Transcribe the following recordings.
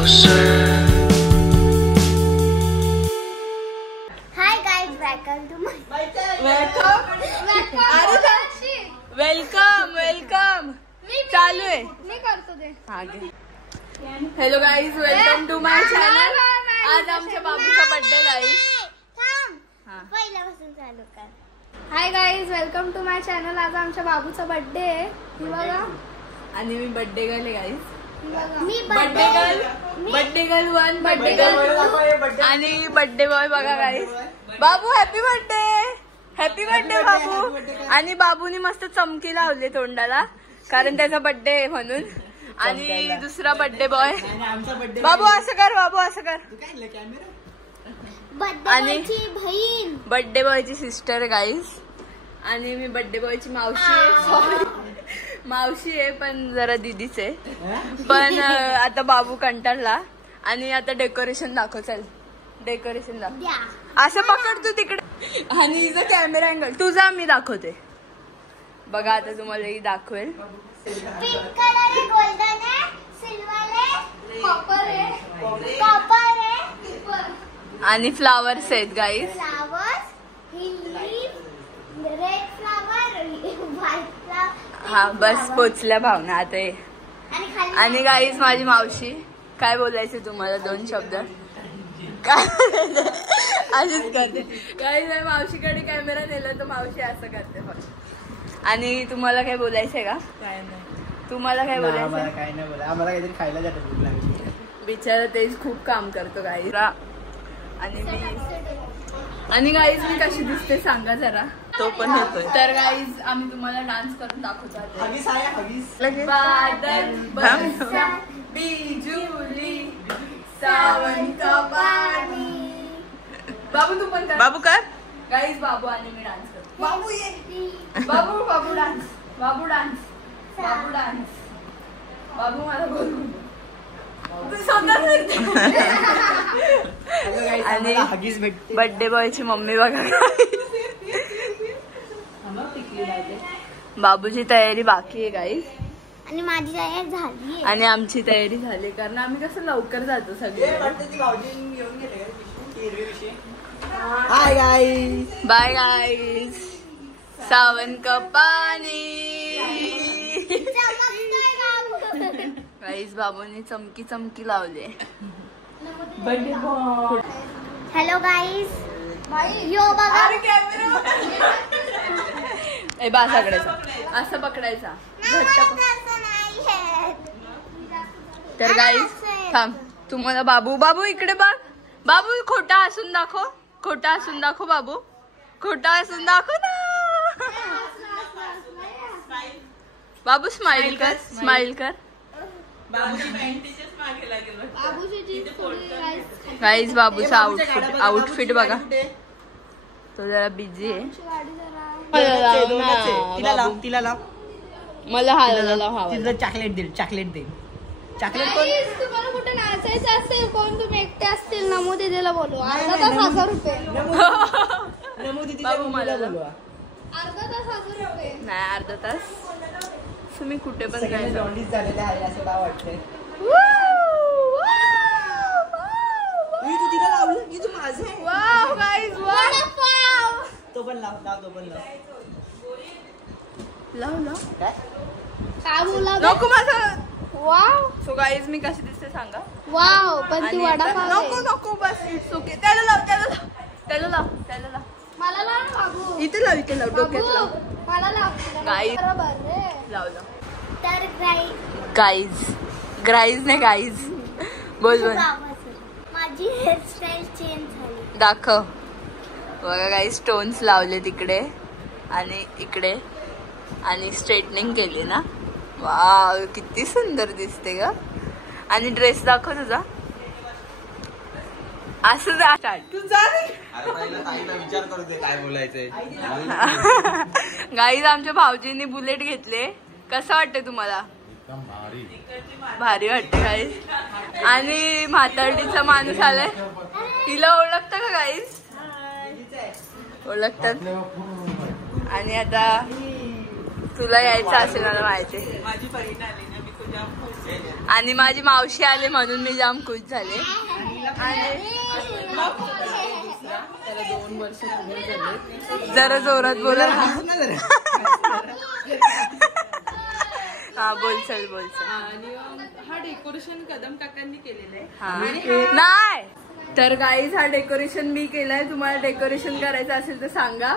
closer. Hi guys, welcome to my welcome चालू आहे मी करतो ते hello guys, welcome to my channel. आज आमच्या बाबूचा बर्थडे गाईज. पहिल्यापासून चालू कर. Hi guys, welcome to my channel. आज आमच्या बाबूचा बर्थडे आहे. बघा, आणि मी बर्थडे गर्ल आहे गाईज. मी बर्थडे गर्ल 1, बर्थडे गर्ल आणि बर्थडे बॉय. बघा गाईज, बाबू हॅपी बर्थडे, हॅपी बर्थडे बाबू. आणि बाबूनी मस्त चमकी लावले तोंडाला, कारण त्याचा बर्थडे आहे म्हणून. आणि दुसरा बर्थडे बॉय बाबू असं कर, बाबू असं कर. आणि बहीण, बर्थडे बॉयची सिस्टर गाईज. आणि मी बर्थडे बॉयची मावशी आहे. सॉरी, मावशी आहे पण जरा दिदीच आहे. पण आता बाबू कंटाळला. आणि आता डेकोरेशन दाखव. चल डेकोरेशन दाखव. असं पकड तू तिकडे. आणि हिचा कॅमेरा अँगल तुझा मी दाखवते. बघा आता तुम्हाला दाखवेल. पिंक कलर आहे, गोल्डन आहे, सिल्वर आहे, कॉपर आहे, कॉपर आहे. आणि फ्लावर्स आहेत guys. Flowers, red flower, white flower. हा बस पोचल्या भावना आता हे. आणि गाईज माझी मावशी. काय बोलायचं तुम्हाला, 2 शब्द काय अशीच करते गाईज. मावशीकडे कॅमेरा नेला तर मावशी असं करते फक्त. आणि तुम्हाला काय बोलायचंय का? काय नाही. तुम्हाला काय बोलायचं? काय नाही बोला, आम्हाला काहीतरी खायला जातं भूक लागली. बिचारा तेच खूप काम करतो गाईज. आणि गाईज मी कशी दिसते सांगा जरा. तो पण होतोय. तर गाईज आम्ही तुम्हाला डान्स करून दाखवतो. बादल बरसा, बिजुली, सावन का पाणी. बाबू तू पण कर. बाबू कर गाईज. बाबू आणि मी डान्स करतो. बाबू ये. बाबू बाबू डान्स, बाबू डान्स, बाबू डान्स. बाबू मला बोलू. आणि बर्थडे बॉयची मम्मी बघा. बाबूची तयारी बाकी आहे गाईज. आणि माझी तयारी झाली. आणि आमची तयारी झाली, कारण आम्ही कसं लवकर जातो सगळे. Hi guys, bye guys. Sawan का पाणी. गाईज बाबूने चमकी चमकी लावले. हॅलो गाईज, यो बघा. ए बा पकडायचा, असं पकडायचा घट्ट. तर गाईज थांब, तुम्हाला बाबू बाबू इकडे बघ. बाबू खोटा हसून दाखव, खोटा हसून दाखव बाबू, खोटा हसून दाखव ना. बाबू स्माइल कर, स्माइल कर. गाईज बाबूचा आउटफिट बघा. तो जरा बिझी आहे. तिला लाव. मला हालायला हवा. तिला चॉकलेट दे, चॉकलेट दे. चॉकलेट तुम्हाला कुठे नाचायचं असेल, कोण तुम्ही एकटे असतील, नमो दीदीला बोलवा. अर्धा तास 1000 रुपये. बाबू मला बोलवा. अर्धा तास 1000 रुपये. नाही, अर्धा तास तुम्ही कुठे पण जायचं. जॉन्डिस झालेला आहे असं मला वाटतंय. तू तिला लावलं की तू माझं आहे. Wow guys, wow. तो पण लाव, तो पण लाव लाव. काय बोला नको माझं. वाव. सो गाईज मी कशी दिसते सांगा. वाव, पण ती आणि वडापाव नको आहे. नको बस ओके. त्याला लाव, त्याला लाव, त्याला लाव, त्याला लाव. मला लाव ना बाबू. इथे लाव, इथे लाव, डोक्यात लाव. मला लाव. गाईज बरोबर रे. लाव लाव. तर गाईज, ग्राईज नाही गाईज. बोल बोल. माझी हेअरस्टाईल चेंज झाली. दाखव. बघा गाईज, स्टोन्स लावले तिकडे आणि इकडे. आणि स्ट्रेटनिंग केली ना. वाव, किती सुंदर दिसते ग. आणि ड्रेस दाखव तुझा. असं जा. विचार करू दे काय बोलायचंय. गाईज आमच्या भाऊजींनी बुलेट घेतले. कसं वाटतं तुम्हाला? भारी वाटतं गाईज. आणि म्हातारडीचा माणूस आलाय. तिला ओळखतं का गाईज? ओळखतात. आणि आता तुला यायचं असेल मला माहिती. माझी बहीण आली ना, मी तुझ्या आणि माझी मावशी आले म्हणून मी जाम खुश झाले. आणि त्याला 2 वर्ष पूर्ण झाले. जरा जोरात बोला. हा बोल चल. आणि हा डेकोरेशन कदम काकांनी केलेलं आहे. हा नाही तर गाईज हा डेकोरेशन मी केलाय. तुम्हाला डेकोरेशन करायचं असेल तर सांगा,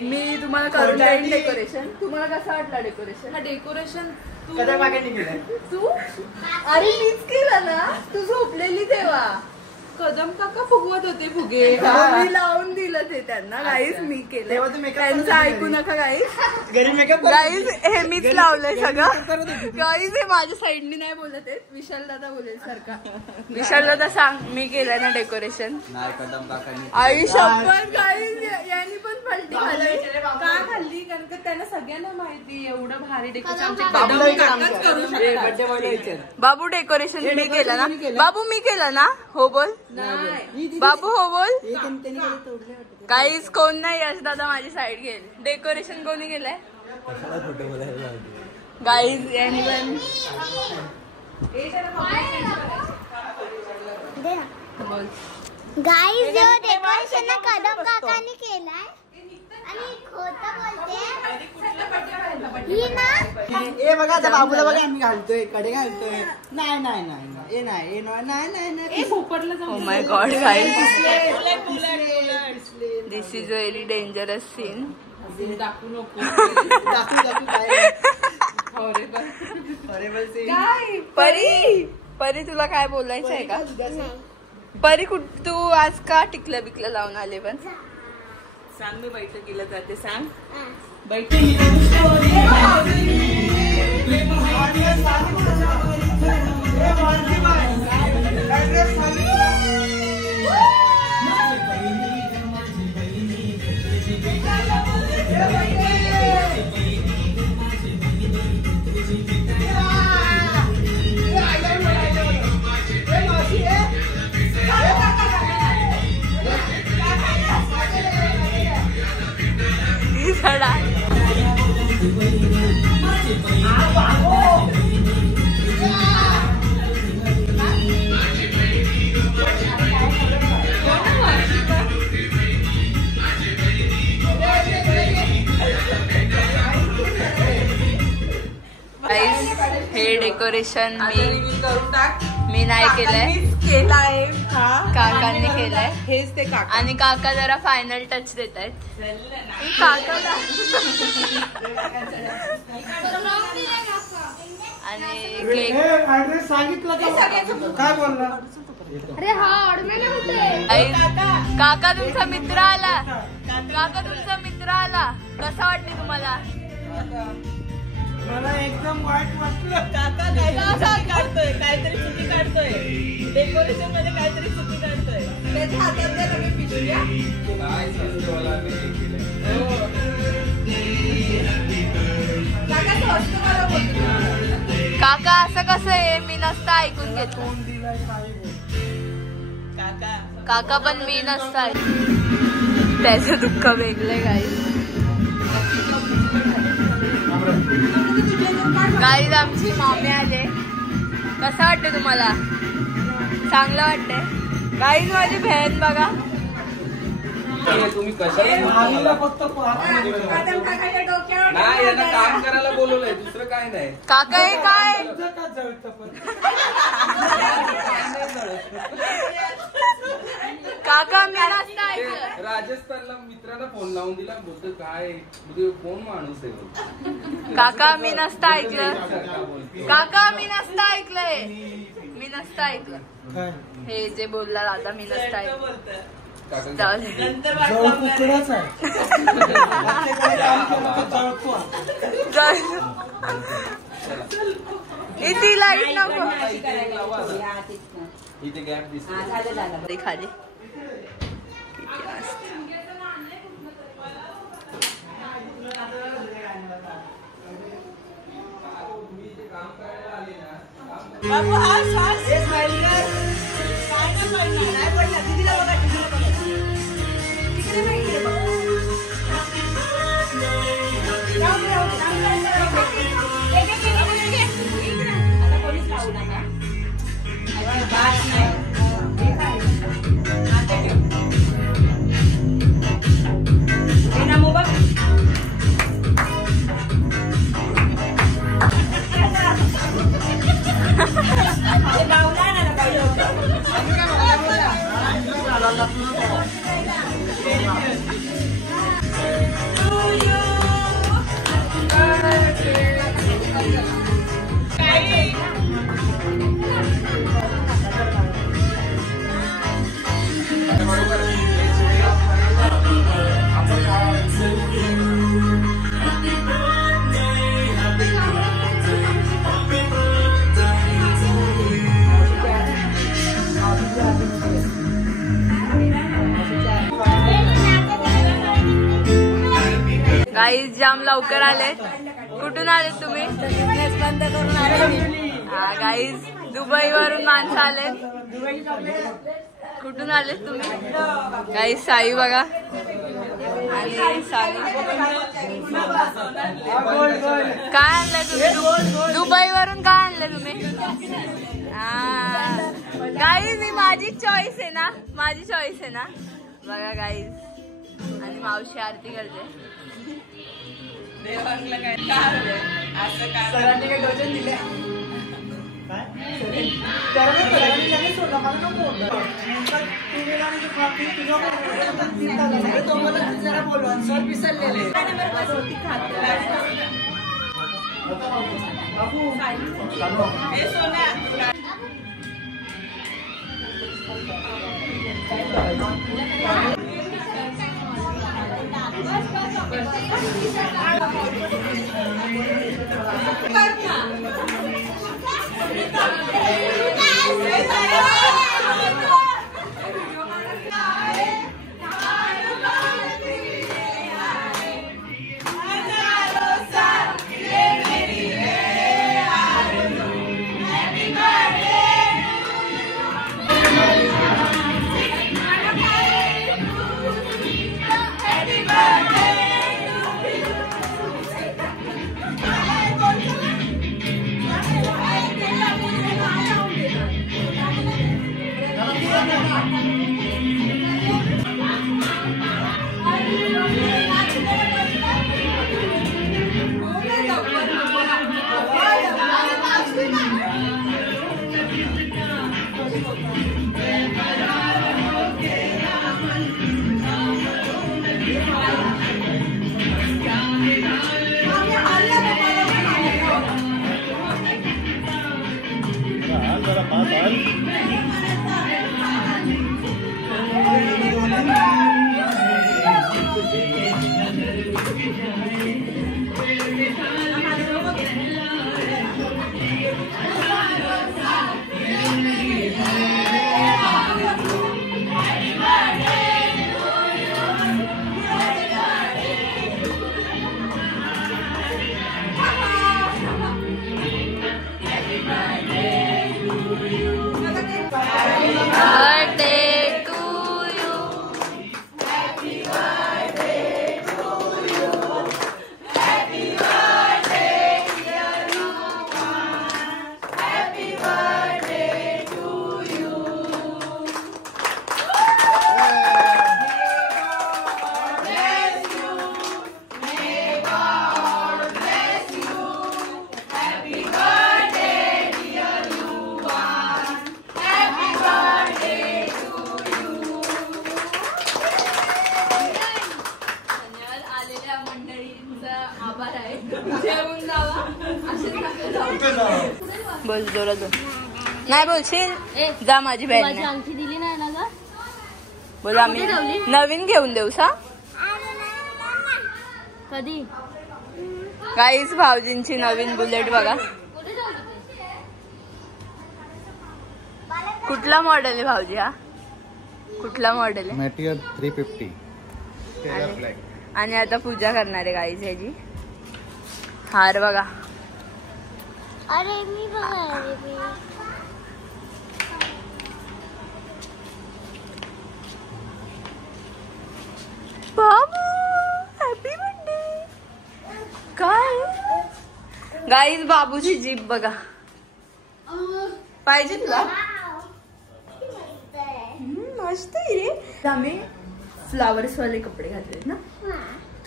मी तुम्हाला करून देईन डेकोरेशन. तुम्हाला कसं वाटलं डेकोरेशन? हा डेकोरेशन तू अरे मीच केलं ना, तू झोपलेली तेव्हा. कदम काका फुगवत होते फुगे. मी लावून दिलं ते त्यांना. गाईज मी केलं, त्यांचं ऐकू नका गाईज. गाईज हे मीच लावलंय सगळं. गाईज हे माझ्या साईडनी नाही बोलत आहेत. विशाल दादा बोलेल सारखा. विशाल दादा सांग, मी केलंय ना डेकोरेशन? आई शपथ गाईज यांनी पण पलटी खाल्ली. का खाल्ली? कारण का त्यांना सगळ्यांना माहिती एवढं भारी डेकोरेशन आमचे कदम काकाच करू शकतात. बाबू डेकोरेशन मी केलं ना? बाबू मी केलं ना? हो बोल बाबू, हो बोल. काहीच कोण नाही. यश दादा माझी साईड घेईल. डेकोरेशन कोणी केलंय? गाईज यांनी पण बोल. गाईज डेकोरेशन ना कदम काकांनी केलाय. आणि खोटं बोलते ही ना. ए बघा आता बाबूला बघा आम्ही घालतोय, कडे घालतोय. नाही पोपटला जाऊ. Oh my God guys, this is very dangerous scene. दाखवू नको. दाखवू काय काय परी तुला काय बोलायचं आहे का? परी तू आज का टिकलं बिकलं लावून आले? पण सांग, मी बैठकीला जाते. सांग हे डेकोरेशन करून टाक. मी नाही केलाय. काकांनी केलंय. हेच ते काका. आणि काका जरा फायनल टच देत आहेत. काकाला आणि केक सांगितलं काय बोलला? अरे हा ऑर्डर होते. काका तुमचा मित्र आला. काका तुमचा मित्र आला. कसा वाटते तुम्हाला? मला एकदम वाईट वाटलं. काका काढतोय, काहीतरी चुकी काढतोय. डेकोरेशन मध्ये काहीतरी चुकी काढतोय. त्याच्या हातात सगळे पिशव्या. काका असं कसं आहे? मी नसतं ऐकून घेतो. काका पण मी नसतं ऐकून. त्याचं दुःख वेगळं गाईज. गाईज आमची मामी आले. कसं वाटतं तुम्हाला? चांगलं वाटतंय गाईज. माझी बहीण बघा. तुम्ही कशाला काम करायला बोलवलंय, दुसरं काय नाही. काका हे काय? काका मी नसतं ऐकलं. राजस्थानला मित्राला फोन लावून दिला, बोलतो काय कोण माणूस आहे. काका मी नसतं ऐकलं. काका मी नसतं ऐकलंय. मी नसतं ऐकलं. हे जे बोलला दादा मी नसतं ऐकलं. जाऊ दे. इथे लाईट नको. इथे गॅप दिसतो खाली. बाबू हा श्वास स्माइल कर. काय नाही पडणार. नाही पडणार. दीदीला बघा. तिकडे नाही इकडे बघ. जाऊ दे. आता कोणीच लावू गाईज जाम लवकर आले. कुठून आले तुम्ही? बंद करून आले. हा गाईज दुबई वरून माणसं आलेत. कुठून आलेत तुम्ही? गाईज साई बघा आणि साई. काय आणलंय तुम्ही? दुबई वरून काय आणलंय तुम्ही? गाईज ही माझी चॉईस आहे ना, माझी चॉईस आहे ना. बघा गाईज. आणि मावशी आरती करते. देवांगला काय असं काय सरांनी काय डोजन दिले जरा बोलवा सर विसरलेले. बोल जोरात बोल. नाही बोलशील जा माझी बहीण अंगठी दिली नाही ना ग. बोल आम्ही नवीन घेऊन देऊ सा. कधी गाईस भाऊजींची नवीन बुलेट बघा. कुठला मॉडेल आहे भाऊजी हा? कुठला मॉडेल आहे? मेटियर 350. आणि आता पूजा करणार आहे गाईस ह्याची. हार बघा. अरे मी बघा बाबू हॅपी बर्थडे. काय गाईस बाबूची जीप बघा. पाहिजे तुला? मस्त आहे रे. आम्ही फ्लावर्स वाले कपडे घातलेत ना.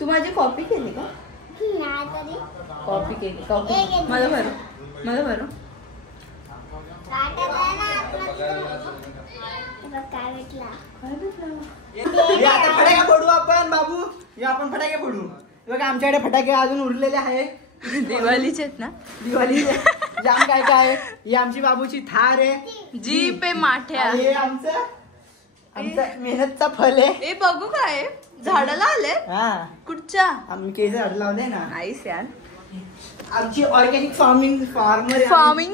तू माझी कॉपी केली का? कॉपी केली. कॉपी मला बरं मला बरं. काय भेटला हे आता फटाके फोडू आपण बाबू. हे आपण फटाके फोडू. बघा आमच्याकडे फटाके अजून उरलेले आहे. दिवाळीचे आहेत ना. दिवाळी जाम काय काय आहे. ही आमची बाबूची थार आहे. जीप आहे माठ्या. आणि हे आमचं मेहनतचा फल आहे. हे बघू काय झाडाला आले. हा कुठच्या आम्ही केस झाड लावले ना. नाईस यार. आमची organic farming farming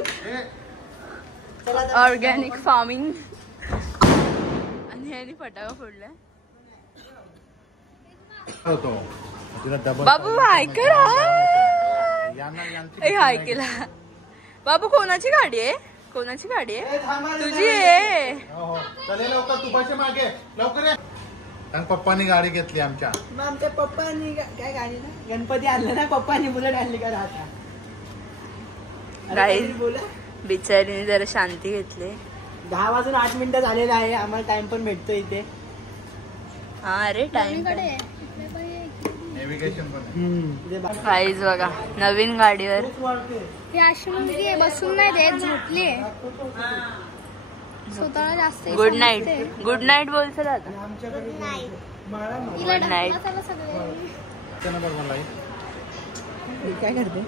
organic farming. आणि ह्यानी फटाका फोडलाय. बाबू हाय करा. हाय केला. बाबू कोणाची गाडी आहे. कोणाची गाडी आहे. तुझी आहे. लवकर तुपाच्या मागे लवकर. पप्पानी गाडी घेतली आमच्या. आमच्या पप्पानी काय गाडी ना गणपती आणलं ना. पप्पानी बुलेट आणली का राहता. बोला बिचारीने जरा शांती घेतली. 10 वाजून 8 मिनिटं झालेलं आहे. आम्हाला टाइम पण भेटतो इथे. हा अरे टाइम नेव्हिगेशन पण. काहीच बघा नवीन गाडीवर. ही अशी मुलगी बसून नाही देत. झोपली स्वतःला जास्त. Good night. गुड नाईट बोलतो आता. Good night. काय करते.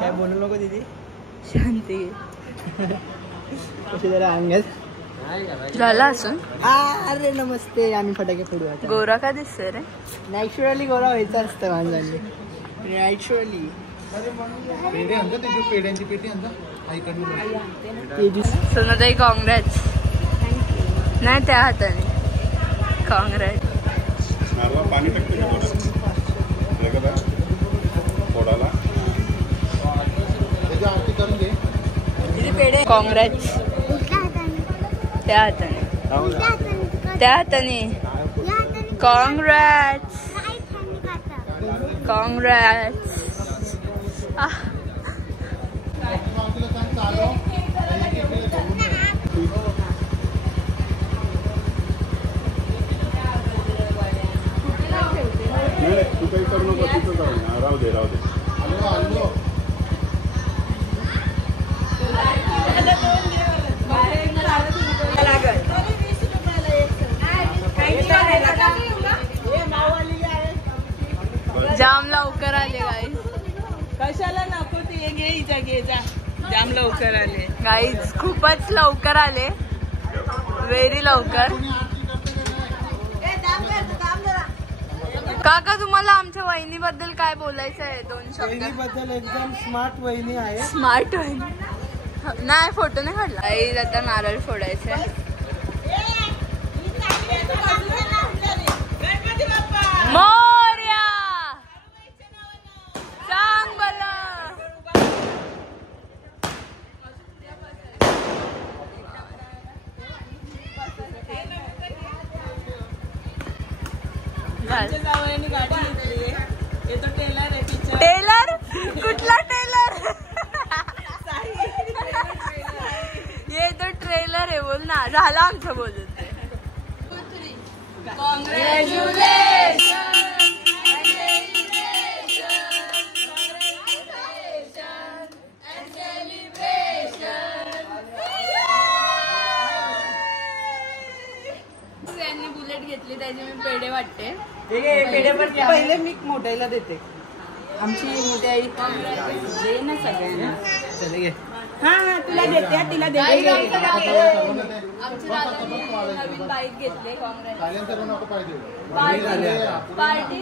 काय बोलू नको दीदी. शांती कशी जरा अंगस झाला असून. अरे नमस्ते. आम्ही फटाके फोडू आता. गोरा का दिसतोय रे. नॅचरली गोरा व्हायचं असतं माणसाने. नॅचरली. पेढ्यांची पेटी सोनाताई काँग्रेस. नाही त्या हाताने काँग्रेस. पाणी पोडाला त्याची आरती करून घे. काँग्रेस त्या हाताने. त्या हाताने काँग्रेस. काँग्रेस. तू काही करू नको. तिथं जाऊ. राहू दे राहू दे. जाम लवकर आले गाईज. कशाला नको ती घे हिच्या घे जा. जाम लवकर आले गाईज. खूपच लवकर आले. व्हेरी लवकर. काका तुम्हाला आमच्या वहिनीबद्दल काय बोलायचं आहे. 2 शब्द. बद्दल एकदम स्मार्ट वहिनी आहे. स्मार्ट वहिनी नाही. फोटो नाही काढला. गाईज आता नारळ फोडायचं आहे. मोरया सांग बला. जावयाने गाडी घेतली. हे तो टेलर आहे तिच्या. टेलर. कुठला टेलर. ये तो ट्रेलर आहे. बोल ना. झालं आमचं बोलून. त्यांनी बुलेट घेतली त्याची मी पेढे वाटते. पहिले मी मोठ्याला देते. आमची मोठी आई दे ना सगळ्यांना. चले घे. हा तुला देते. तिला देते. आमच्या दादाने नवीन बाईक घेतली. काँग्रेस पाहिजे. पार्टी.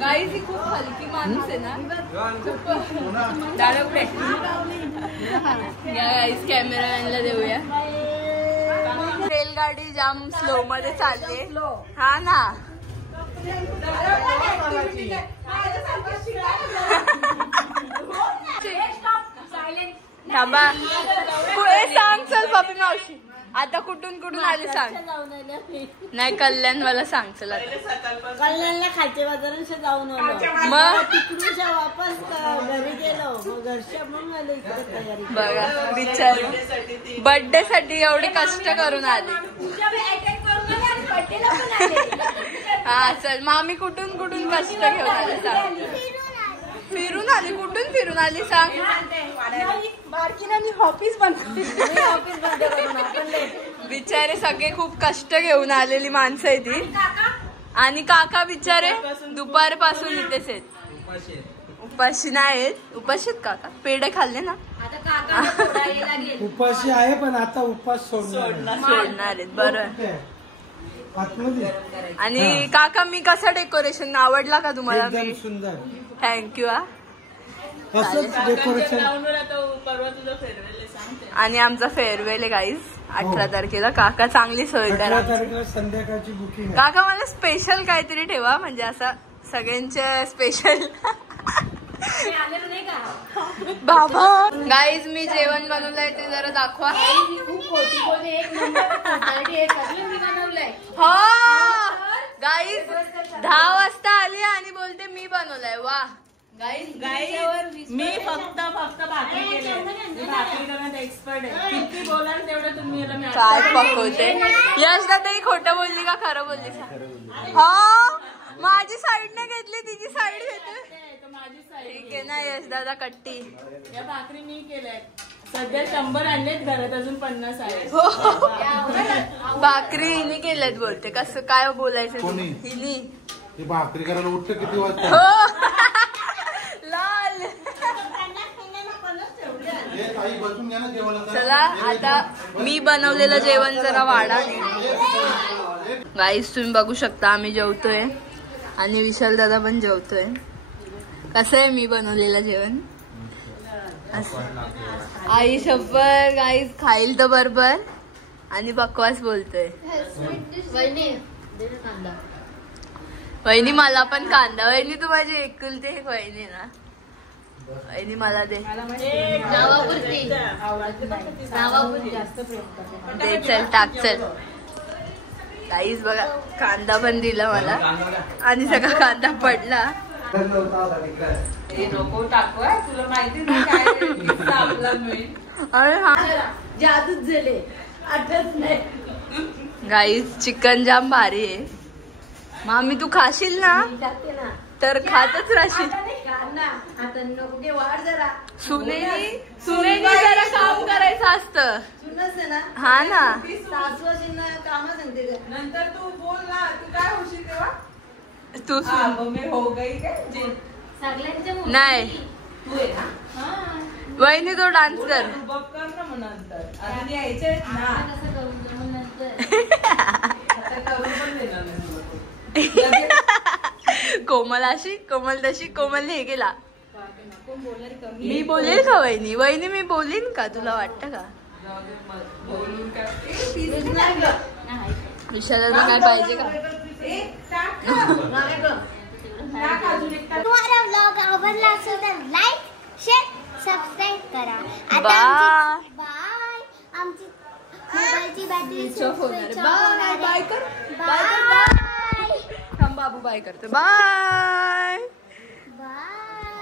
गाईज ही खूप हलकी माणूस आहे ना. दादा कुठे. या गाईज कॅमेरामॅनला देऊया. रेलगाडी जाम स्लो मध्ये चालली. हा ना. थांबा. पुढे सांग. चल पप्पी मावशी. आता कुठून कुठून आली सांग. जाऊन आले आम्ही. नाही कल्याण मला सांग चला आता. कल्याणला खालच्या बाजारांशी जाऊन आलो. मग तिकडूनच्या वापस घरी गेलो. मग घरच्या म्हणून आलो इकडे तयारी. बघा बिचारी बर्थडे साठी एवढे कष्ट करून आले. हा चल मामी कुठून कुठून कष्ट घेऊन आले सांग. फिरून आली कुठून फिरून आली सांग. बिचारे सगळे खूप कष्ट घेऊन आलेली माणसं आहे ती. आणि काका बिचारे दुपारपासून इथेच आहेत. उपाशी नाही आहेत. उपाशी आहेत काका. पेढे खाल्ले ना. उपाशी आहे पण आता उपास सोडणार आहेत. बरं. आणि काका मी कसा डेकोरेशन आवडला का तुम्हाला. मी सुंदर थँक्यू हा. असंच डेकोरेशन. आणि आमचा फेअरवेल आहे गाईज 18 तारखेला. काका चांगली सोय करा. संध्याकाळची बुकिंग. काका मला स्पेशल काहीतरी ठेवा म्हणजे असं सगळ्यांचे स्पेशल. बाबा गाईज मी जेवण बनवलंय ते जरा दाखवा. हो गाईज 10 वाजता आली आणि बोलते मी बनवलंय. वा मी फक्त भाकरी केली. भाकरी करण्यात एक्सपर्ट आहे. किती बोलाल तेवढं तुम्ही काय पकवते. यशदा ताई खोटं बोलली का खरं बोलली. हा माझी साईड नाही घेतली तिची साईड घेते. ठीक आहे ना यश दादा कट्टी. या भाकरी मी केल्या सध्या 100 आणलेत घरात अजून 50 आहेत. भाकरी हिने केल्यात बोलते. कसं काय बोलायचं कोणी? हिनी. ती भाकरी करायला उठते किती वाजता. हो लाल. ताई बसून घ्या ना जेवायला. चला आता मी बनवलेलं जेवण जरा वाढा. गाईस तुम्ही बघू शकता आम्ही जेवतोय आणि विशाल दादा पण जेवतोय. कसं आहे मी बनवलेलं जेवण. आई शप्पर गाईस खाईल तर बरोबर आणि बकवास बोलतोय. वहिनी मला पण कांदा. वहिनी तू माझी एकुलती एक वहिनी ना. वहिनी मला दे. दे चल टाक चल. काहीच बघा कांदा पण दिला मला आणि सगळा कांदा पडला. नको टाकू तुला माहिती नाही. अरे हा जादूच झाले आठवत नाही. गाईस चिकन जाम भारी आहे. मामी तू खाशील ना तर खातच राहशील. सुनेनी जरा काम करायचं असतं. हा ना नंतर तू बोल ना तू काय होशील तेव्हा. तू मी हो गई काय नाही तू आहे ना. वहिनी तो डान्स कर. बघ कर ना मग नंतर अजून यायचे ना. आता करून पण देणार नाही. कोमल अशी कोमल तशी. कोमलने हे केला. मी बोलेल का वहिनी. वहिनी मी बोलीन का तुला वाटतं का. विशाला काय पाहिजे का. तुम्हाला व्लॉग आवडला असेल तर लाईक शेअर सबस्क्राईब करा. Bye bye. आमची मोबाईलची बॅटरी बाय बाय कर. बाय थांब बाबू बाय करतो. Bye bye.